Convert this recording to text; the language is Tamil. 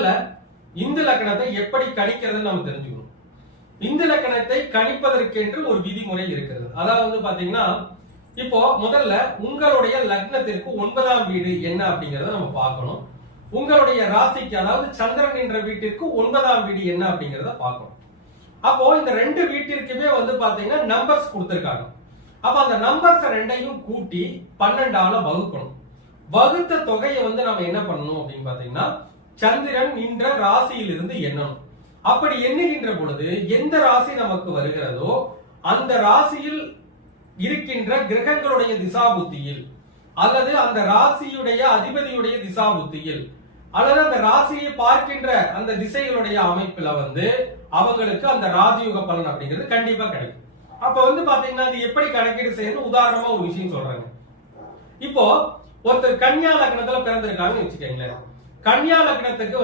முதல்ல இந்து லக்கணத்தை எப்படி கணிக்கிறதுன்னு நம்ம தெரிஞ்சுக்கணும். இந்து லக்கணத்தை கணிப்பதற்கென்று ஒரு விதிமுறை இருக்கிறது. அதாவது பாத்தீங்கன்னா, இப்போ முதல்ல உங்களுடைய லக்னத்திற்கு 9ஆம் வீடு என்ன அப்படிங்கறத நம்ம பார்க்கணும். உங்களுடைய ராசிக்கு அதாவது சந்திரன் என்ற வீட்டிற்கு 9ஆம் வீடு என்ன அப்படிங்கறத பார்க்கணும். அப்போ இந்த ரெண்டு வீட்டிற்குமே பாத்தீங்கன்னா நம்பர்ஸ் கொடுத்திருக்காங்க. அப்ப அந்த நம்பர்ஸ் ரெண்டையும் கூட்டி 12ஆல வகுக்கணும். வகுத்த தொகையை நம்ம என்ன பண்ணணும் அப்படின்னு பாத்தீங்கன்னா, சந்திரன் நின்ற ராசியில் இருந்து எண்ணணும். அப்படி எண்ணுகின்ற பொழுது எந்த ராசி நமக்கு வருகிறதோ அந்த ராசியில் இருக்கின்ற கிரகங்களுடைய திசாபுத்தியில் அல்லது அந்த ராசியுடைய அதிபதியுடைய திசாபுத்தியில் அல்லது அந்த ராசியை பார்க்கின்ற அந்த திசைகளுடைய அமைப்புல அவங்களுக்கு அந்த ராஜயோக பலன் அப்படிங்கிறது கண்டிப்பா கிடைக்கும். அப்ப பாத்தீங்கன்னா அது எப்படி கணக்கீடு செய்யணும், உதாரணமா ஒரு விஷயம் சொல்றாங்க. இப்போ ஒருத்தர் கன்னியா லக்னத்துல பிறந்திருக்காங்கன்னு வச்சுக்கோங்களேன். கன்னியா லக்னத்துக்கு